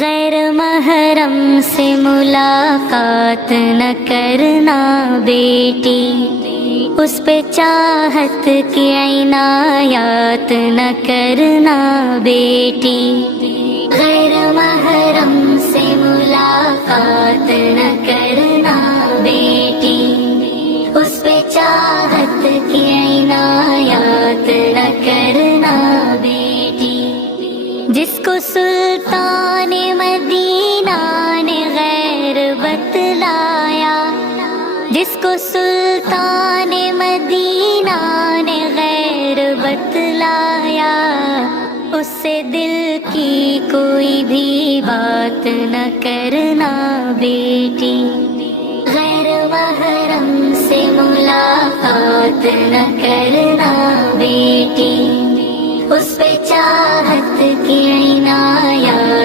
غیر محرم سے ملاقات نہ کرنا بیٹی، اس پہ چاہت کی عنایات نہ کرنا بیٹی، غیر محرم سے ملاقات نہ کرنا بیٹی، اس پہ چاہت کی عنایات نہ کرنا بیٹی، جس کو سلطان مدینہ نے غیر بتلایا، جس کو سلطان مدینہ نے غیر بتلایا، اس سے دل کی کوئی بھی بات نہ کرنا بیٹی، غیر محرم سے ملاقات نہ کرنا بیٹی، اس پہ چاہت کی عنایات